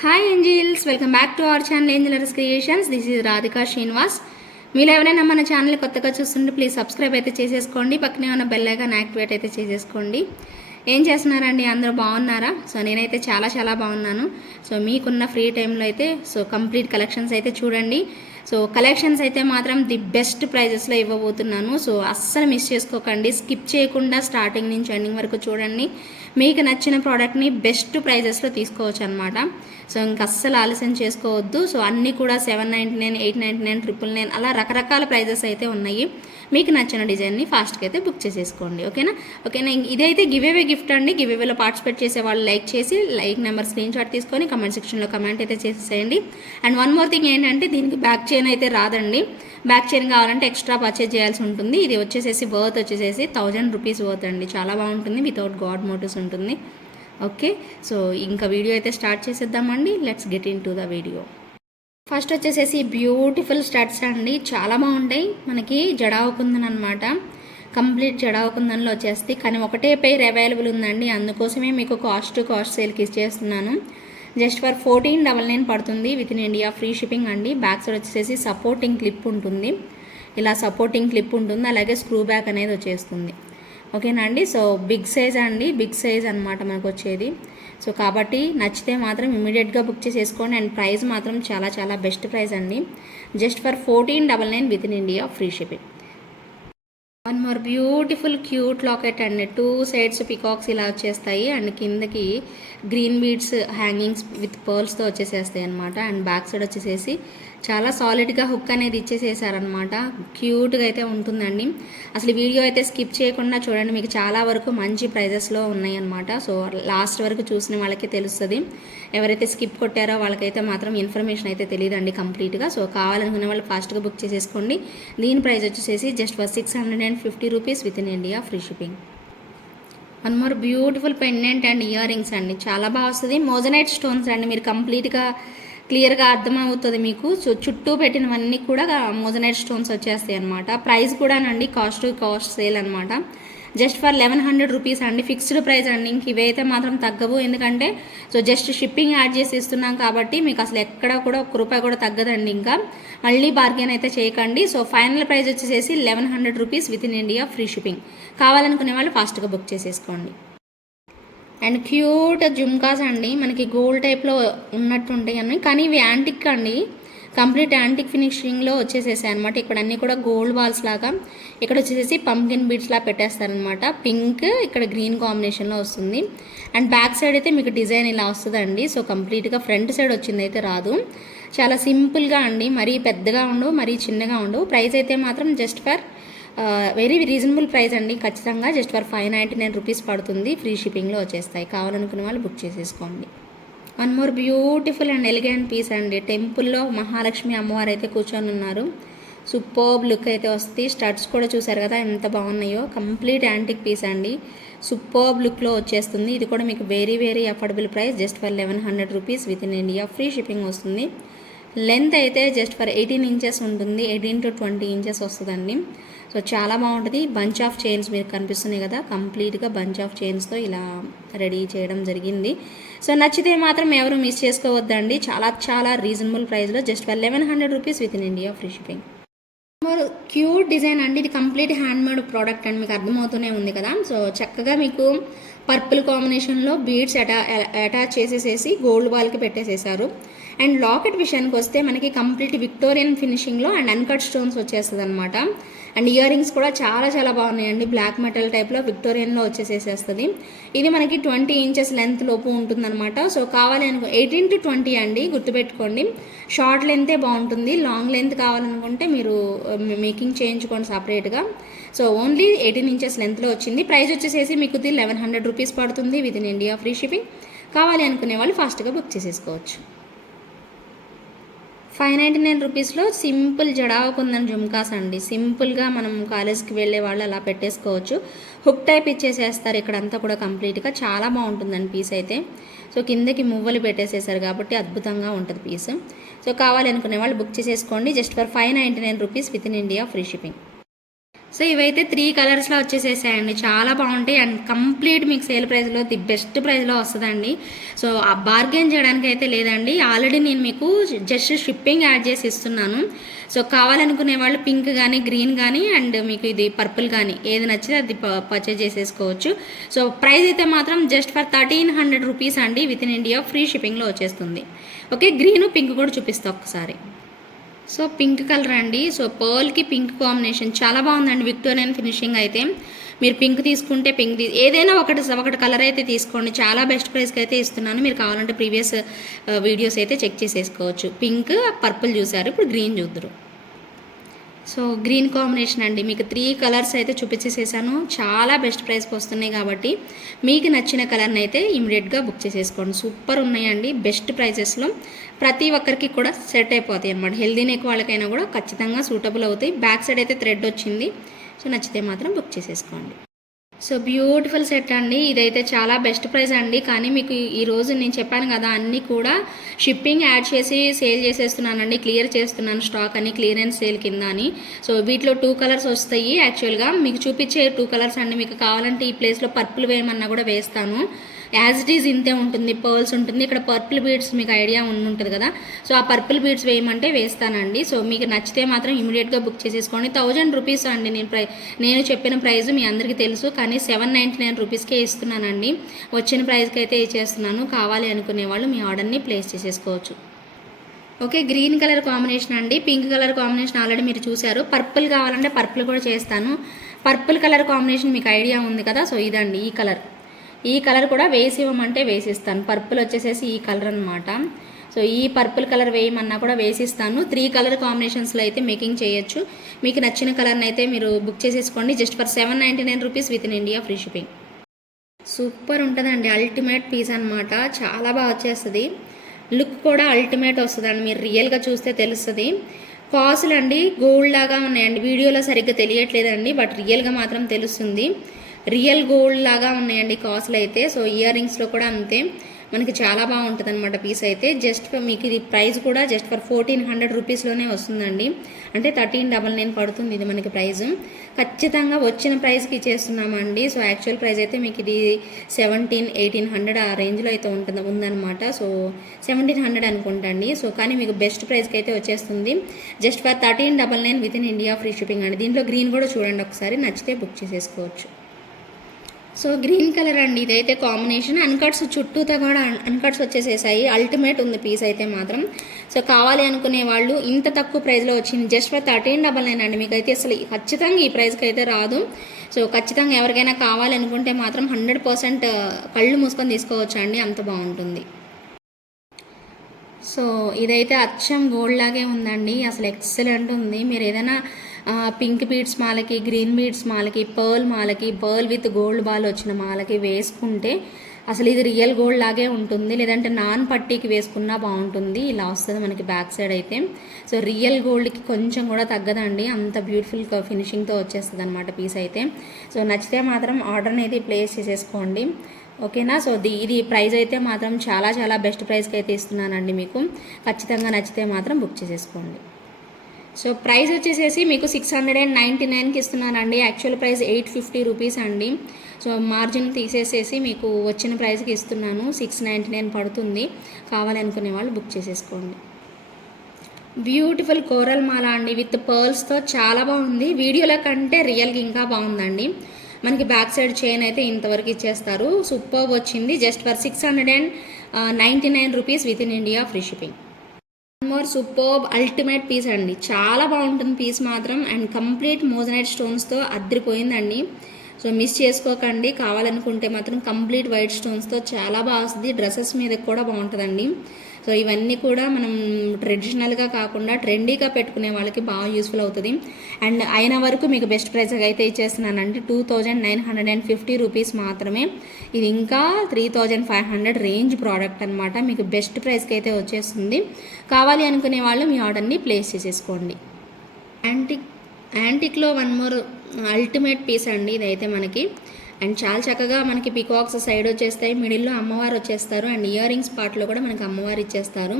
Hi angels welcome back to our channel angelers creations this is Radhika Srinivas మీరు ఎవరైనా మన channel కొత్తగా చూస్తుంటే ప్లీజ్ సబ్స్క్రైబ్ అయితే చేసేసుకోండి. పక్కనే ఉన్న బెల్ ఐకాన్ యాక్టివేట్ అయితే చేసేసుకోండి. ఏం చేస్తున్నారండి? అందరూ బాగున్నారా? సో నేనైతే చాలా చాలా బాగున్నాను. సో మీకున్న ఫ్రీ టైంలో అయితే సో కంప్లీట్ కలెక్షన్స్ అయితే చూడండి. సో కలెక్షన్స్ అయితే మాత్రం ది బెస్ట్ ప్రైజెస్లో ఇవ్వబోతున్నాను. సో అస్సలు మిస్ చేసుకోకండి. స్కిప్ చేయకుండా స్టార్టింగ్ నుంచి ఎండింగ్ వరకు చూడండి. మీకు నచ్చిన ప్రోడక్ట్ని బెస్ట్ ప్రైజెస్లో తీసుకోవచ్చు అనమాట సో ఇంక అస్సలు ఆలస్యం చేసుకోవద్దు. సో అన్నీ కూడా seven ninety nine eight ninety nine triple nine అలా రకరకాల ప్రైజెస్ అయితే ఉన్నాయి. మీకు నచ్చిన డిజైన్ని ఫాస్ట్గా అయితే బుక్ చేసేసుకోండి. ఓకేనా? ఓకేనా? ఇదైతే ఇదైతే గివేవే గిఫ్ట్ అండి. గివేవేలో పార్టిసిపేట్ చేసే వాళ్ళు లైక్ చేసి లైక్ నెంబర్ స్క్రీన్ షాట్ తీసుకొని కమెంట్ సెక్షన్లో కమెంట్ అయితే చేసేసేయండి. అండ్ వన్ మోర్ థింగ్ ఏంటంటే దీనికి బ్యాక్ చైన్ అయితే రాదండి. బ్యాక్ చైన్ కావాలంటే ఎక్స్ట్రా పర్చేజ్ చేయాల్సి ఉంటుంది. ఇది వచ్చేసేసి వర్త్ వచ్చేసేసి థౌజండ్ రూపీస్ వర్త్ అండి. చాలా బాగుంటుంది. వితౌట్ గాడ్ మోటివ్స్ ఉంటుంది. ఓకే? సో ఇంకా వీడియో అయితే start చేసేద్దామండి. Let's get in to the video first వచ్చేసేసి బ్యూటిఫుల్ స్టడ్స్ అండి. చాలా బాగుంటాయి. మనకి జడావకుందన్ అనమాట కంప్లీట్ జడావు కుందన్లో కానీ ఒకటే పేర్ అవైలబుల్ ఉందండి. అందుకోసమే మీకు కాస్ట్ కాస్ట్ సేల్కి ఇచ్చేస్తున్నాను just for fourteen double nine పడుతుంది. With in India free shipping అండి. బ్యాక్ సైడ్ వచ్చేసి సపోర్టింగ్ క్లిప్ ఉంటుంది. ఇలా సపోర్టింగ్ క్లిప్ ఉంటుంది. అలాగే స్క్రూ బ్యాక్ అనేది వచ్చేస్తుంది. ఓకేనా అండి? సో బిగ్ సైజ్ అండి. బిగ్ సైజ్ అనమాట మనకు వచ్చేది సో కాబట్టి నచ్చితే మాత్రం ఇమీడియట్గా బుక్ చేసేసుకోండి. అండ్ ప్రైస్ మాత్రం చాలా చాలా బెస్ట్ ప్రైస్ అండి. Just for fourteen double nine within India free shipping. One more beautiful cute locket అండి. టూ సైడ్స్ పికాక్స్ ఇలా వచ్చేస్తాయి. అండ్ కిందకి గ్రీన్ బీడ్స్ హ్యాంగింగ్స్ విత్ పర్ల్స్తో వచ్చేసేస్తాయి అనమాట అండ్ బ్యాక్ సైడ్ వచ్చేసేసి చాలా సాలిడ్గా హుక్ అనేది ఇచ్చేసేసారనమాట క్యూట్గా అయితే ఉంటుందండి. అసలు వీడియో అయితే స్కిప్ చేయకుండా చూడండి మీకు చాలా వరకు మంచి ప్రైజెస్లో ఉన్నాయన్నమాట. సో లాస్ట్ వరకు చూసిన వాళ్ళకి తెలుస్తుంది. ఎవరైతే స్కిప్ కొట్టారో వాళ్ళకైతే మాత్రం ఇన్ఫర్మేషన్ అయితే తెలియదండి కంప్లీట్గా సో కావాలనుకునే వాళ్ళు ఫాస్ట్గా బుక్ చేసేసుకోండి. దీని ప్రైస్ వచ్చేసి just for six hundred and fifty rupees within India free shipping one more beautiful pendant and earrings అండి. చాలా బాగా వస్తుంది. మోజనైట్ స్టోన్స్ అండి. మీరు కంప్లీట్గా క్లియర్గా అర్థమవుతుంది మీకు. సో చుట్టూ పెట్టినవన్నీ కూడా మోజనైట్ స్టోన్స్ వచ్చేస్తాయి అనమాట ప్రైస్ కూడానండి కాస్ట్ కాస్ట్ సేల్ అనమాట just for eleven hundred rupees అండి. ఫిక్స్డ్ ప్రైస్ అండి. ఇంక ఇవైతే మాత్రం తగ్గవు. ఎందుకంటే సో జస్ట్ షిప్పింగ్ యాడ్ చేసి ఇస్తున్నాం కాబట్టి మీకు అసలు ఎక్కడ కూడా ఒక్క రూపాయి కూడా తగ్గదండి ఇంకా. మళ్ళీ బార్గెన్ అయితే చేయకండి. సో ఫైనల్ ప్రైస్ వచ్చేసేసి eleven hundred rupees within India free shipping. కావాలనుకునే వాళ్ళు ఫాస్ట్గా బుక్ చేసేసుకోండి. అండ్ క్యూట్ జుమ్కాస్ అండి. మనకి గోల్డ్ టైప్లో ఉన్నట్టు ఉంటాయి అన్నీ. కానీ ఇవి యాంటిక్ అండి. కంప్లీట్ యాంటిక్ ఫినిషింగ్లో వచ్చేసేసాయి అనమాట ఇక్కడ అన్నీ కూడా గోల్డ్ బాల్స్ లాగా. ఇక్కడ వచ్చేసేసి పంకిన్ బీడ్స్ లా పెట్టేస్తారనమాట పింక్ ఇక్కడ గ్రీన్ కాంబినేషన్లో వస్తుంది. అండ్ బ్యాక్ సైడ్ అయితే మీకు డిజైన్ ఇలా వస్తుందండి. సో కంప్లీట్గా ఫ్రంట్ సైడ్ వచ్చింది అయితే రాదు. చాలా సింపుల్గా అండి. మరీ పెద్దగా ఉండవు మరీ చిన్నగా ఉండవు. ప్రైస్ అయితే మాత్రం just for very reasonable price అండి. ఖచ్చితంగా just for five ninety nine rupees పడుతుంది ఫ్రీ షిప్పింగ్లో వచ్చేస్తాయి. కావాలనుకునే వాళ్ళు బుక్ చేసేసుకోండి. One more beautiful and elegant piece అండి. టెంపుల్లో మహాలక్ష్మి అమ్మవారు అయితే కూర్చొని ఉన్నారు. సూపర్బ్ లుక్ అయితే వస్తుంది. స్టడ్స్ కూడా చూసారు కదా ఎంత బాగున్నాయో. కంప్లీట్ యాంటిక్ పీస్ అండి. సూపర్బ్ లుక్లో వచ్చేస్తుంది. ఇది కూడా మీకు very very affordable price just for eleven hundred rupees within India free shipping వస్తుంది. లెంత్ అయితే జస్ట్ ఫర్ ఎయిటీన్ ఇంచెస్ ఉంటుంది. ఎయిటీన్ టు ట్వంటీ ఇంచెస్ వస్తుందండి. సో చాలా బాగుంటుంది. బంచ్ ఆఫ్ చైన్స్ మీకు కనిపిస్తున్నాయి కదా. కంప్లీట్గా బంచ్ ఆఫ్ చైన్స్తో ఇలా రెడీ చేయడం జరిగింది. సో నచ్చితే మాత్రం ఎవరు మిస్ చేసుకోవద్దండి. చాలా చాలా రీజనబుల్ ప్రైస్లో just for eleven hundred rupees within India free shipping. Cute design అండి. ఇది కంప్లీట్ హ్యాండ్మేడ్ ప్రోడక్ట్ అండి మీకు అర్థమవుతూనే ఉంది కదా. సో చక్కగా మీకు పర్పుల్ కాంబినేషన్లో బీడ్స్ అటా అటాచ్ చేసేసేసి గోల్డ్ బాల్కి పెట్టేసేసారు. అండ్ లాకెట్ విషయానికి వస్తే మనకి కంప్లీట్ విక్టోరియన్ ఫినిషింగ్లో అండ్ అన్కట్ స్టోన్స్ వచ్చేస్తుంది అనమాట అండ్ ఇయర్ రింగ్స్ కూడా చాలా చాలా బాగున్నాయండి. బ్లాక్ మెటల్ టైప్లో విక్టోరియన్లో వచ్చేసేసేస్తుంది. ఇది మనకి ట్వంటీ ఇంచెస్ లెంత్ లోపు ఉంటుందన్నమాట. సో కావాలి అనుకో ఎయిటీన్ టు ట్వంటీ అండి గుర్తుపెట్టుకోండి. షార్ట్ లెంతే బాగుంటుంది. లాంగ్ లెంత్ కావాలనుకుంటే మీరు మేకింగ్ చేయించుకోండి సపరేట్గా. సో ఓన్లీ ఎయిటీన్ ఇంచెస్ లెంత్లో వచ్చింది. ప్రైస్ వచ్చేసేసి మీకు లెవెన్ హండ్రెడ్ రూపీస్ పడుతుంది with in India free shipping. కావాలి అనుకునే వాళ్ళు ఫాస్ట్గా బుక్ చేసేసుకోవచ్చు. ఫైవ్ నైంటీ నైన్ రూపీస్లో సింపుల్ జడావుకుందని జుమ్కాస్ అండి. సింపుల్గా మనం కాలేజ్కి వెళ్ళే వాళ్ళు అలా పెట్టేసుకోవచ్చు. హుక్ టైప్ ఇచ్చేసేస్తారు ఇక్కడంతా కూడా కంప్లీట్గా. చాలా బాగుంటుందండి పీస్ అయితే. సో కిందకి మువ్వలు పెట్టేసేసారు కాబట్టి అద్భుతంగా ఉంటుంది పీస్. సో కావాలనుకునే వాళ్ళు బుక్ చేసేసుకోండి. Just for five ninety nine rupees within India free shipping. So ఇవైతే త్రీ కలర్స్లో వచ్చేసేసాయండి. చాలా బాగుంటాయి అండ్ కంప్లీట్ మీకు సేల్ ప్రైస్లో ది బెస్ట్ ప్రైస్లో వస్తుందండి. సో ఆ బార్గెన్ చేయడానికి అయితే లేదండి. ఆల్రెడీ నేను మీకు జస్ట్ షిప్పింగ్ యాడ్ చేసి ఇస్తున్నాను. సో కావాలనుకునే వాళ్ళు పింక్ కానీ గ్రీన్ కానీ అండ్ మీకు ఇది పర్పుల్ కానీ ఏది నచ్చితే అది పర్చేజ్ చేసేసుకోవచ్చు. సో ప్రైస్ అయితే మాత్రం just for thirteen hundred rupees అండి. విత్ ఇన్ ఇండియా ఫ్రీ షిప్పింగ్లో వచ్చేస్తుంది. ఓకే గ్రీన్ పింక్ కూడా చూపిస్తా ఒకసారి సో పింక్ కలర్ అండి. సో పర్ల్కి పింక్ కాంబినేషన్ చాలా బాగుందండి. విక్టోరియన్ ఫినిషింగ్ అయితే మీరు పింక్ తీసుకుంటే పింక్ తీ ఏదైనా ఒకటి ఒకటి కలర్ అయితే తీసుకోండి. చాలా బెస్ట్ ప్రైస్కి అయితే ఇస్తున్నాను. మీరు కావాలంటే ప్రీవియస్ వీడియోస్ అయితే చెక్ చేసేసుకోవచ్చు. పింక్ పర్పుల్ చూసారు. ఇప్పుడు గ్రీన్ చూద్దరు. సో గ్రీన్ కాంబినేషన్ అండి. మీకు త్రీ కలర్స్ అయితే చూపించేసేసాను. చాలా బెస్ట్ ప్రైస్కి వస్తున్నాయి కాబట్టి మీకు నచ్చిన కలర్ని అయితే ఇమీడియట్గా బుక్ చేసేసుకోండి. సూపర్ ఉన్నాయండి. బెస్ట్ ప్రైజెస్లో ప్రతి ఒక్కరికి కూడా సెట్ అయిపోతాయి అన్నమాట. హెల్దీ నెక్ వాళ్ళకైనా కూడా ఖచ్చితంగా సూటబుల్ అవుతాయి. బ్యాక్ సైడ్ అయితే థ్రెడ్ వచ్చింది. సో నచ్చితే మాత్రం బుక్ చేసేసుకోండి. సో బ్యూటిఫుల్ సెట్ అండి. ఇదైతే చాలా బెస్ట్ ప్రైస్ అండి. కానీ మీకు ఈ రోజు నేను చెప్పాను కదా అన్నీ కూడా షిప్పింగ్ యాడ్ చేసి సేల్ చేసేస్తున్నానండి. క్లియర్ చేస్తున్నాను స్టాక్ అని క్లియరెన్స్ సేల్ కింద అని. సో వీటిలో టూ కలర్స్ వస్తాయి యాక్చువల్గా. మీకు చూపించే టూ కలర్స్ అండి. మీకు కావాలంటే ఈ ప్లేస్లో పర్పుల్ వేయమన్నా కూడా వేస్తాను. యాజ్ ఇట్ ఈజ్ ఇంతే ఉంటుంది పర్ల్స్ ఉంటుంది. ఇక్కడ పర్పుల్ బీడ్స్ మీకు ఐడియా ఉంటుంది కదా. సో ఆ పర్పుల్ బీడ్స్ వేయమంటే వేస్తానండి. సో మీకు నచ్చితే మాత్రం ఇమీడియట్గా బుక్ చేసేసుకోండి. థౌజండ్ రూపీస్ అండి నేను ప్రై నేను చెప్పిన ప్రైస్ మీ అందరికీ తెలుసు. కానీ సెవెన్ నైంటీ నైన్ రూపీస్కే ఇస్తున్నానండి. వచ్చిన ప్రైస్కి అయితే ఇచ్చేస్తున్నాను. కావాలి అనుకునే వాళ్ళు మీ ఆర్డర్ని ప్లేస్ చేసేసుకోవచ్చు. ఓకే గ్రీన్ కలర్ కాంబినేషన్ అండి. పింక్ కలర్ కాంబినేషన్ ఆల్రెడీ మీరు చూశారు. పర్పుల్ కావాలంటే పర్పుల్ కూడా చేస్తాను. పర్పుల్ కలర్ కాంబినేషన్ మీకు ఐడియా ఉంది కదా. సో ఇదండి ఈ కలర్ ఈ కలర్ కూడా వేసి ఇవ్వమంటే వేసిస్తాను. పర్పుల్ వచ్చేసేసి ఈ కలర్ అనమాట సో ఈ పర్పుల్ కలర్ వేయమన్నా కూడా వేసిస్తాను. త్రీ కలర్ కాంబినేషన్స్లో అయితే మేకింగ్ చేయొచ్చు. మీకు నచ్చిన కలర్ని అయితే మీరు బుక్ చేసేసుకోండి. Just for seven ninety nine rupees within India free shipping. Super ఉంటుందండి. అల్టిమేట్ పీస్ అనమాట చాలా బాగా వచ్చేస్తుంది. లుక్ కూడా అల్టిమేట్ వస్తుందండి. మీరు రియల్గా చూస్తే తెలుస్తుంది. కాసులు అండి గోల్డ్ లాగా ఉన్నాయండి. వీడియోలో సరిగ్గా తెలియట్లేదండి బట్ రియల్గా మాత్రం తెలుస్తుంది. రియల్ గోల్డ్ లాగా ఉన్నాయండి కాస్ట్లు అయితే. సో ఇయర్ రింగ్స్లో కూడా అంతే. మనకి చాలా బాగుంటుంది అనమాట పీస్ అయితే. జస్ట్ మీకు ఇది ప్రైస్ కూడా జస్ట్ ఫర్ ఫోర్టీన్ హండ్రెడ్ రూపీస్లోనే వస్తుందండి. అంటే థర్టీన్ డబల్ నైన్ పడుతుంది ఇది మనకి ప్రైస్. ఖచ్చితంగా వచ్చిన ప్రైస్కి ఇచ్చేస్తున్నామండి. సో యాక్చువల్ ప్రైస్ అయితే మీకు ఇది సెవెంటీన్ ఎయిటీన్ హండ్రెడ్ ఆ రేంజ్లో అయితే ఉంటుంది ఉందన్నమాట. సో సెవెంటీన్ హండ్రెడ్ అనుకుంటండి సో కానీ మీకు బెస్ట్ ప్రైస్కి అయితే వచ్చేస్తుంది. Just for thirteen double nine within India free shipping అండి. దీంట్లో గ్రీన్ కూడా చూడండి ఒకసారి. నచ్చితే బుక్ చేసేసుకోవచ్చు. సో గ్రీన్ కలర్ అండి ఇదైతే కాంబినేషన్. అన్కట్స్ చుట్టూతో కూడా అన్కట్స్ వచ్చేసేసాయి. అల్టిమేట్ ఉంది పీస్ అయితే మాత్రం. సో కావాలి అనుకునే వాళ్ళు ఇంత తక్కువ ప్రైస్లో వచ్చింది. Just for thirteen double nine అండి. మీకు అయితే అసలు ఖచ్చితంగా ఈ ప్రైస్కి అయితే రాదు. సో ఖచ్చితంగా ఎవరికైనా కావాలనుకుంటే మాత్రం హండ్రెడ్ పర్సెంట్ కళ్ళు మూసుకొని తీసుకోవచ్చు అండి. అంత బాగుంటుంది. సో ఇదైతే అచ్చం గోల్డ్ లాగే ఉందండి. అసలు ఎక్సలెంట్ ఉంది. మీరు ఏదైనా పింక్ బీడ్స్ మాలకి గ్రీన్ బీడ్స్ మాలకి పర్ల్ మాలకి పర్ల్ విత్ గోల్డ్ బాల్ వచ్చిన మాలకి వేసుకుంటే అసలు ఇది రియల్ గోల్డ్ లాగే ఉంటుంది. లేదంటే నాన్ పట్టీకి వేసుకున్నా బాగుంటుంది. ఇలా వస్తుంది మనకి బ్యాక్ సైడ్ అయితే. సో రియల్ గోల్డ్కి కొంచెం కూడా తగ్గదండి. అంత బ్యూటిఫుల్ ఫినిషింగ్తో వచ్చేస్తుంది అనమాట పీస్ అయితే. సో నచ్చితే మాత్రం ఆర్డర్ అనేది ప్లేస్ చేసేసుకోండి. ఓకేనా? సో ది ఇది ప్రైస్ అయితే మాత్రం చాలా చాలా బెస్ట్ ప్రైస్కి అయితే ఇస్తున్నానండి మీకు. ఖచ్చితంగా నచ్చితే మాత్రం బుక్ చేసేసుకోండి. సో ప్రైస్ వచ్చేసేసి మీకు సిక్స్ హండ్రెడ్ అండ్ నైంటీ నైన్కి ఇస్తున్నానండి. Actual price eight fifty rupees అండి. సో మార్జిన్ తీసేసేసి మీకు వచ్చిన ప్రైస్కి ఇస్తున్నాను. సిక్స్ నైంటీ నైన్ పడుతుంది. కావాలనుకునే వాళ్ళు బుక్ చేసేసుకోండి. బ్యూటిఫుల్ కోరల్ మాల అండి. విత్ పర్ల్స్తో చాలా బాగుంది. వీడియోల కంటే రియల్గా ఇంకా బాగుందండి. మనకి బ్యాక్ సైడ్ చైన్ అయితే ఇంతవరకు ఇచ్చేస్తారు. సూపర్ వచ్చింది. Just for six hundred and ninety nine rupees within India free shipping more superb ultimate piece అండి. చాలా బాగుంటుంది పీస్ మాత్రం అండ్ కంప్లీట్ మోజనైట్ స్టోన్స్తో అద్దరిపోయిందండి. సో మిస్ చేసుకోకండి. కావాలనుకుంటే మాత్రం కంప్లీట్ వైట్ స్టోన్స్తో చాలా బాగా వస్తుంది. డ్రెస్సెస్ మీద కూడా బాగుంటుందండి. సో ఇవన్నీ కూడా మనం ట్రెడిషనల్గా కాకుండా ట్రెండీగా పెట్టుకునే వాళ్ళకి బాగా యూస్ఫుల్ అవుతుంది. అండ్ అయిన వరకు మీకు బెస్ట్ ప్రైస్ అయితే ఇచ్చేస్తున్నానండి. Two thousand nine hundred and fifty rupees మాత్రమే. ఇది ఇంకా three thousand five hundred range product అనమాట మీకు బెస్ట్ ప్రైస్కి అయితే వచ్చేస్తుంది. కావాలి అనుకునే వాళ్ళు మీ ఆర్డర్ని ప్లేస్ చేసేసుకోండి. యాంటిక్ యాంటిక్లో వన్ మోర్ అల్టిమేట్ పీస్ అండి ఇదైతే మనకి. అండ్ చాలా చక్కగా మనకి పికాక్స్ సైడ్ వచ్చేస్తాయి మిడిల్లో అమ్మవారు వచ్చేస్తారు అండ్ ఇయర్ రింగ్స్ పార్ట్లో కూడా మనకి అమ్మవారు ఇచ్చేస్తారు.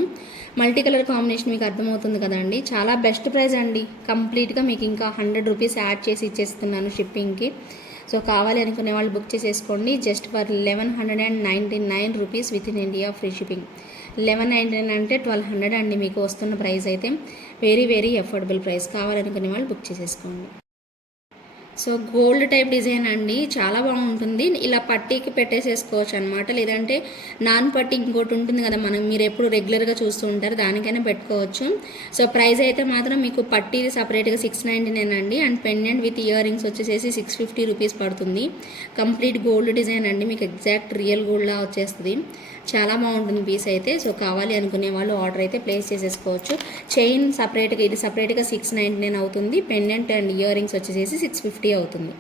మల్టీ కలర్ కాంబినేషన్ మీకు అర్థమవుతుంది కదండి. చాలా బెస్ట్ ప్రైస్ అండి. కంప్లీట్గా మీకు ఇంకా హండ్రెడ్ రూపీస్ యాడ్ చేసి ఇచ్చేస్తున్నాను షిప్పింగ్కి. సో కావాలి అనుకునే వాళ్ళు బుక్ చేసేసుకోండి. Just for eleven hundred and ninety nine rupees within India free shipping. Eleven ninety nine అంటే ట్వెల్వ్ హండ్రెడ్ అండి మీకు వస్తున్న ప్రైస్ అయితే. వెరీ వెరీ అఫోర్డబుల్ ప్రైస్ కావాలనుకునే వాళ్ళు బుక్ చేసేసుకోండి. సో గోల్డ్ టైప్ డిజైన్ అండి చాలా బాగుంటుంది. ఇలా పట్టీకి పెట్టేసేసుకోవచ్చు అనమాట లేదంటే నాన్ పట్టీ ఇంకోటి ఉంటుంది కదా మనం మీరు ఎప్పుడు రెగ్యులర్గా చూస్తూ ఉంటారు దానికైనా పెట్టుకోవచ్చు. సో ప్రైస్ అయితే మాత్రం మీకు పట్టీది సపరేట్గా సిక్స్ నైంటీ నైన్ అండి. And pendant with earrings వచ్చేసేసి సిక్స్ ఫిఫ్టీ రూపీస్ పడుతుంది. కంప్లీట్ గోల్డ్ డిజైన్ అండి మీకు ఎగ్జాక్ట్ రియల్ గోల్డ్లా వచ్చేస్తుంది. చాలా బాగుంటుంది పీస్ అయితే. సో కావాలి అనుకునే వాళ్ళు ఆర్డర్ అయితే ప్లేస్ చేసేసుకోవచ్చు. చైన్ సపరేట్గా ఇది సపరేట్గా సిక్స్ నైంటీ నైన్ అవుతుంది. పెండెంట్ అండ్ ఇయర్ రింగ్స్ వచ్చేసేసి సిక్స్ ఫిఫ్టీ అవుతుంది.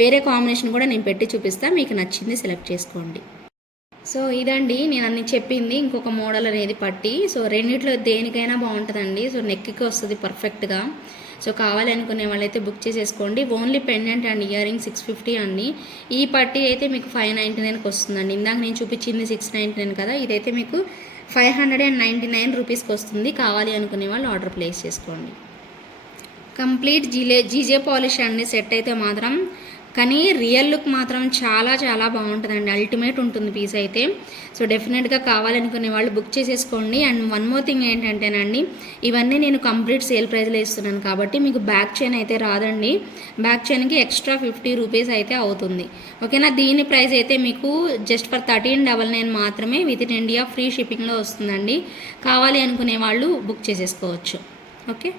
వేరే కాంబినేషన్ కూడా నేను పెట్టి చూపిస్తా. మీకు నచ్చింది సెలెక్ట్ చేసుకోండి. సో ఇదండి. నేను అన్ని చెప్పింది. ఇంకొక మోడల్ అనేది పట్టి. సో రెండిట్లో దేనికైనా బాగుంటుందండి. సో నెక్కి వస్తుంది పర్ఫెక్ట్గా సో కావాలనుకునే వాళ్ళైతే బుక్ చేసేసుకోండి. Only pendant and earring six fifty అండి. ఈ పట్టీ అయితే మీకు ఫైవ్ నైంటీ నైన్కి వస్తుందండి ఇందాక నేను చూపించింది సిక్స్ నైంటీ నైన్ కదా ఇదైతే మీకు five hundred and ninety nine రూపీస్కి వస్తుంది కావాలి అనుకునే వాళ్ళు ఆర్డర్ ప్లేస్ చేసుకోండి. కంప్లీట్ జీలే జీజే పాలిష్ అండి. సెట్ అయితే మాత్రం కానీ రియల్ లుక్ మాత్రం చాలా చాలా బాగుంటుందండి. అల్టిమేట్ ఉంటుంది పీస్ అయితే. సో డెఫినెట్గా కావాలనుకునే వాళ్ళు బుక్ చేసేసుకోండి. అండ్ వన్ మోర్ థింగ్ ఏంటంటేనండి ఇవన్నీ నేను కంప్లీట్ సేల్ ప్రైస్లో ఇస్తున్నాను కాబట్టి మీకు బ్యాక్ చైన్ అయితే రాదండి. బ్యాక్ చైన్కి ఎక్స్ట్రా ఫిఫ్టీ రూపీస్ అయితే అవుతుంది. ఓకేనా? దీని ప్రైస్ అయితే మీకు just for thirteen double nine మాత్రమే విత్ ఇన్ ఇండియా ఫ్రీ షిప్పింగ్లో వస్తుందండి. కావాలి అనుకునే వాళ్ళు బుక్ చేసేసుకోవచ్చు. ఓకే?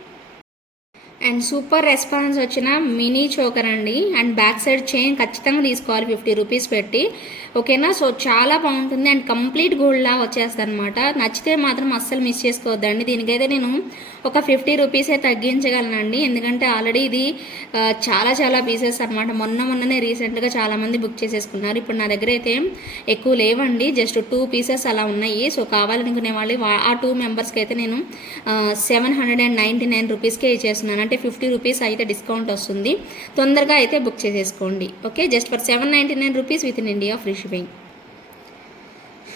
అండ్ సూపర్ రెస్పాన్స్ వచ్చిన మినీ చోకర్ అండి. అండ్ బ్యాక్ సైడ్ చైన్ ఖచ్చితంగా తీసుకోవాలి ఫిఫ్టీ రూపీస్ పెట్టి. ఓకేనా? సో చాలా బాగుంటుంది. అండ్ కంప్లీట్ గోల్డ్ లా వచ్చేస్తుంది అనమాట నచ్చితే మాత్రం అస్సలు మిస్ చేసుకోవద్దండి. దీనికైతే నేను ఒక ఫిఫ్టీ రూపీసే తగ్గించగలనండి. ఎందుకంటే ఆల్రెడీ ఇది చాలా చాలా పీసెస్ అనమాట మొన్న మొన్ననే రీసెంట్గా చాలామంది బుక్ చేసేసుకున్నారు. ఇప్పుడు నా దగ్గర అయితే ఎక్కువ లేవండి. జస్ట్ టూ పీసెస్ అలా ఉన్నాయి. సో కావాలనుకునే వాళ్ళు ఆ టూ మెంబర్స్కి అయితే నేను seven hundred and ninety nine రూపీస్కే ఇచ్చేస్తున్నాను. అంటే ఫిఫ్టీ రూపీస్ అయితే డిస్కౌంట్ వస్తుంది. తొందరగా అయితే బుక్ చేసేసుకోండి. Okay? Just for seven ninety nine rupees with in India free shipping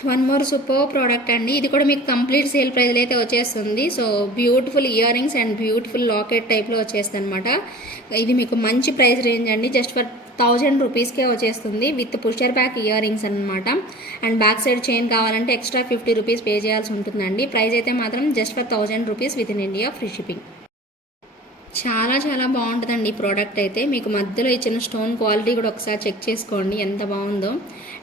one more super product అండి. ఇది కూడా మీకు కంప్లీట్ సేల్ ప్రైస్లో అయితే వచ్చేస్తుంది. So beautiful ear rings and beautiful locket టైప్లో వచ్చేస్తుంది అనమాట ఇది మీకు మంచి ప్రైస్ రేంజ్ అండి. జస్ట్ ఫర్ థౌజండ్ రూపీస్కే వచ్చేస్తుంది. With pusher back ear rings అనమాట అండ్ బ్యాక్ సైడ్ చైన్ కావాలంటే ఎక్స్ట్రా ఫిఫ్టీ రూపీస్ పే చేయాల్సి ఉంటుందండి. ప్రైస్ అయితే మాత్రం just for thousand rupees with in India free shipping చాలా చాలా బాగుంటుందండి ఈ ప్రోడక్ట్ అయితే. మీకు మధ్యలో ఇచ్చిన స్టోన్ క్వాలిటీ కూడా ఒకసారి చెక్ చేసుకోండి. ఎంత బాగుందో.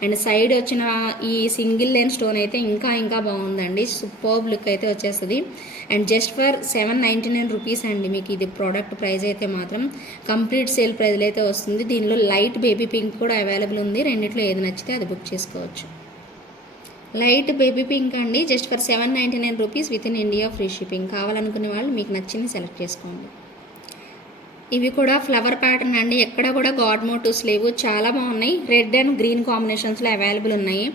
అండ్ సైడ్ వచ్చిన ఈ సింగిల్ లైన్ స్టోన్ అయితే ఇంకా ఇంకా బాగుందండి. సూపర్ లుక్ అయితే వచ్చేస్తుంది. And just for seven ninety nine rupees అండి మీకు ఇది ప్రోడక్ట్ ప్రైస్ అయితే మాత్రం. కంప్లీట్ సేల్ ప్రైస్లో అయితే వస్తుంది. దీనిలో లైట్ బేబీ పింక్ కూడా అవైలబుల్ ఉంది. రెండిట్లో ఏది నచ్చితే అది బుక్ చేసుకోవచ్చు. లైట్ బేబీ పింక్ అండి. Just for seven ninety nine rupees with in India free shipping. కావాలనుకునే వాళ్ళు మీకు నచ్చింది సెలెక్ట్ చేసుకోండి. ఇవి కూడా ఫ్లవర్ ప్యాటర్న్ అండి. ఎక్కడ కూడా గాడ్ మోటివ్స్ లేవు. చాలా బాగున్నాయి. రెడ్ అండ్ గ్రీన్ కాంబినేషన్స్లో అవైలబుల్ ఉన్నాయి.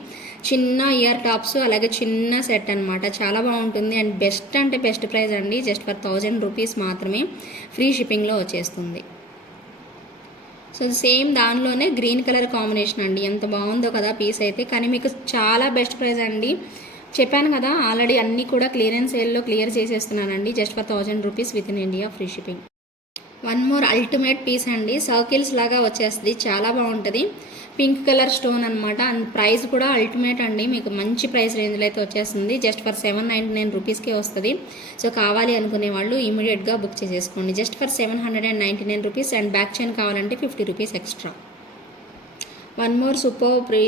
చిన్న ఇయర్ టాప్స్ అలాగే చిన్న సెట్ అన్నమాట. చాలా బాగుంటుంది. అండ్ బెస్ట్ అంటే బెస్ట్ ప్రైస్ అండి. జస్ట్ ఫర్ థౌజండ్ రూపీస్ మాత్రమే ఫ్రీ షిప్పింగ్లో వచ్చేస్తుంది. సో సేమ్ దానిలోనే గ్రీన్ కలర్ కాంబినేషన్ అండి. ఎంత బాగుందో కదా పీస్ అయితే. కానీ మీకు చాలా బెస్ట్ ప్రైస్ అండి. చెప్పాను కదా ఆల్రెడీ అన్నీ కూడా క్లియరెన్స్ సేల్లో clear చేసేస్తున్నానండి. Just for thousand rupees with in India free shipping one more ultimate piece అండి. సర్కిల్స్ లాగా వచ్చేస్తుంది. చాలా బాగుంటుంది. పింక్ కలర్ స్టోన్ అనమాట అండ్ ప్రైస్ కూడా అల్టిమేట్ అండి. మీకు మంచి ప్రైస్ రేంజ్లో అయితే వచ్చేస్తుంది. Just for seven ninety nine రూపీస్కే వస్తుంది. సో కావాలి అనుకునే వాళ్ళు ఇమీడియట్గా బుక్ చేసేసుకోండి. Just for seven hundred and ninety nine rupees and back chain కావాలంటే fifty rupees extra one more super pre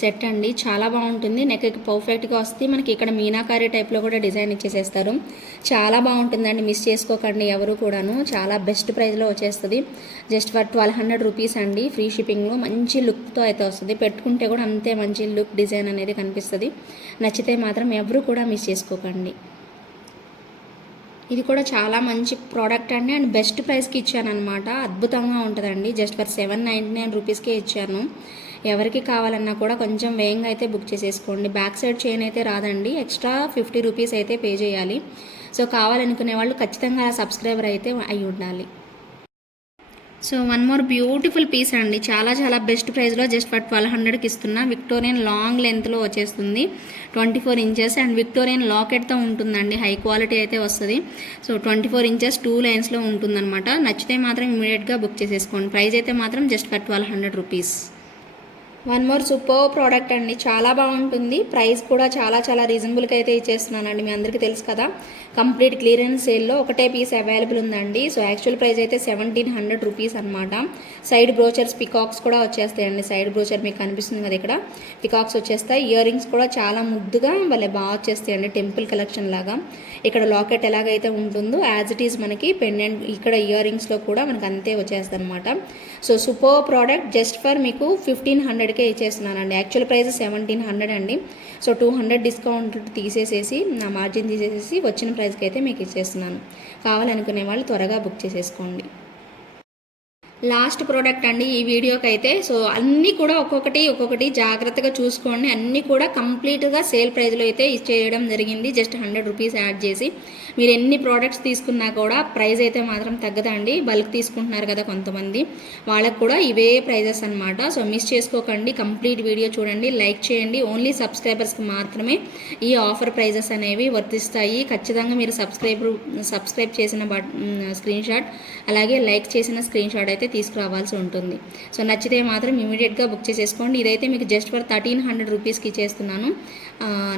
set అండి. చాలా బాగుంటుంది. నెక్కి పర్ఫెక్ట్గా వస్తే మనకి ఇక్కడ మీనాకారి టైప్లో కూడా డిజైన్ ఇచ్చేసేస్తారు. చాలా బాగుంటుందండి. మిస్ చేసుకోకండి ఎవరు కూడాను. చాలా బెస్ట్ ప్రైస్లో వచ్చేస్తుంది. Just for twelve hundred rupees అండి. ఫ్రీ షిప్పింగ్లో మంచి లుక్తో అయితే వస్తుంది. పెట్టుకుంటే కూడా అంతే మంచి లుక్ డిజైన్ అనేది కనిపిస్తుంది. నచ్చితే మాత్రం ఎవరు కూడా మిస్ చేసుకోకండి. ఇది కూడా చాలా మంచి ప్రోడక్ట్ అండి. అండ్ బెస్ట్ ప్రైస్కి ఇచ్చానమాట అద్భుతంగా ఉంటుందండి. Just for seven ninety nine రూపీస్కే ఇచ్చాను. ఎవరికి కావాలన్నా కూడా కొంచెం వేగంగా అయితే బుక్ చేసేసుకోండి. బ్యాక్ సైడ్ చైన్ అయితే రాదండి. ఎక్స్ట్రా ఫిఫ్టీ రూపీస్ అయితే పే చేయాలి. సో కావాలనుకునే వాళ్ళు ఖచ్చితంగా సబ్స్క్రైబర్ అయితే అయి ఉండాలి. So one more beautiful piece అండి. చాలా చాలా బెస్ట్ ప్రైస్లో జస్ట్ ఫర్ ట్వెల్వ్ హండ్రెడ్కి ఇస్తున్నా. విక్టోరియన్ లాంగ్ లెంత్లో వచ్చేస్తుంది. Twenty four inches and Victorian లాకెట్తో ఉంటుందండి. హై క్వాలిటీ అయితే వస్తుంది. So twenty four inches two లైన్స్లో ఉంటుందన్నమాట. నచ్చితే మాత్రం ఇమీడియట్గా బుక్ చేసేసుకోండి. ప్రైస్ అయితే మాత్రం just for twelve hundred rupees. One more super product అండి. చాలా బాగుంటుంది. ప్రైస్ కూడా చాలా చాలా రీజనబుల్గా అయితే ఇచ్చేస్తున్నానండి. మీ అందరికీ తెలుసు కదా. కంప్లీట్ క్లియరెన్స్ సేల్లో ఒకటే పీస్ అవైలబుల్ ఉందండి. సో యాక్చువల్ ప్రైస్ అయితే సెవెంటీన్ హండ్రెడ్ రూపీస్ అనమాట సైడ్ బ్రోచర్స్ పికాక్స్ కూడా వచ్చేస్తాయండి. సైడ్ బ్రోచర్ మీకు కనిపిస్తుంది కదా ఇక్కడ. పికాక్స్ వచ్చేస్తాయి. ఇయర్ రింగ్స్ కూడా చాలా ముద్దుగా వాళ్ళే బాగా వచ్చేస్తాయండి. టెంపుల్ కలెక్షన్ లాగా. ఇక్కడ లాకెట్ ఎలాగైతే ఉంటుందో యాజ్ ఇట్ ఈజ్ మనకి పెండెంట్ ఇక్కడ ఇయర్ రింగ్స్లో కూడా మనకు అంతే వచ్చేస్తుంది అనమాట so super product just for మీకు ఫిఫ్టీన్ హండ్రెడ్కే ఇచ్చేస్తున్నానండి. యాక్చువల్ ప్రైస్ సెవెంటీన్ హండ్రెడ్ అండి. సో టూ హండ్రెడ్ డిస్కౌంట్ తీసేసేసి నా మార్జిన్ తీసేసేసి వచ్చిన ప్రైస్కి అయితే మీకు ఇచ్చేస్తున్నాను. కావాలనుకునే వాళ్ళు త్వరగా బుక్ చేసేసుకోండి. లాస్ట్ ప్రోడక్ట్ అండి ఈ వీడియోకి అయితే సో అన్నీ కూడా ఒక్కొక్కటి ఒక్కొక్కటి జాగ్రత్తగా చూసుకోండి. అన్నీ కూడా కంప్లీట్గా సేల్ ప్రైస్లో అయితే ఇచ్చేయడం జరిగింది. జస్ట్ హండ్రెడ్ రూపీస్ యాడ్ చేసి. మీరు ఎన్ని ప్రోడక్ట్స్ తీసుకున్నా కూడా ప్రైస్ అయితే మాత్రం తగ్గదండి. బల్క్ తీసుకుంటున్నారు కదా కొంతమంది. వాళ్ళకు కూడా ఇవే ప్రైజెస్ అనమాట సో మిస్ చేసుకోకండి. కంప్లీట్ వీడియో చూడండి. లైక్ చేయండి. ఓన్లీ సబ్స్క్రైబర్స్కి మాత్రమే ఈ ఆఫర్ ప్రైజెస్ అనేవి వర్తిస్తాయి. ఖచ్చితంగా మీరు సబ్స్క్రైబ్ సబ్స్క్రైబ్ చేసిన బట్ స్క్రీన్ షాట్ అలాగే లైక్ చేసిన స్క్రీన్ షాట్ అయితే తీసుకురావాల్సి ఉంటుంది. సో నచ్చితే మాత్రం ఇమీడియట్గా బుక్ చేసేసుకోండి. ఇదైతే మీకు జస్ట్ ఫర్ థర్టీన్ హండ్రెడ్ రూపీస్కి ఇచ్చేస్తున్నాను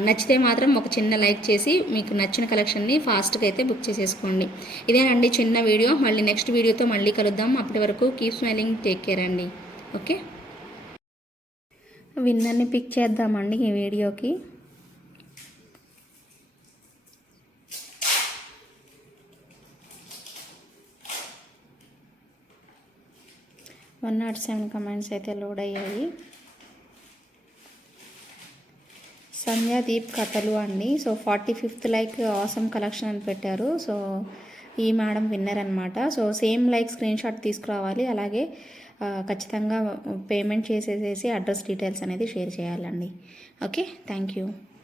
నచ్చితే మాత్రం ఒక చిన్న లైక్ చేసి మీకు నచ్చిన కలెక్షన్ని ఫాస్ట్గా అయితే బుక్ చేసేసుకోండి. ఇదేనండి చిన్న వీడియో. మళ్ళీ నెక్స్ట్ వీడియోతో మళ్ళీ కలుద్దాం. అప్పటి వరకు కీప్ స్మైలింగ్ టేక్ కేర్ అండి. ఓకే? విన్నర్ని పిక్ చేద్దామండి ఈ వీడియోకి. వన్ నాట్ సెవెన్ కమెంట్స్ అయితే లోడ్ అయ్యాయి. సంధ్యాదీప్ కథలు అండి. So forty fifth like awesome collection అని పెట్టారు. సో ఈ మేడం విన్నర్ అనమాట so same like screen shot తీసుకురావాలి. అలాగే ఖచ్చితంగా పేమెంట్ చేసేసేసి అడ్రస్ డీటెయిల్స్ అనేది షేర్ చేయాలండి. Okay thank you.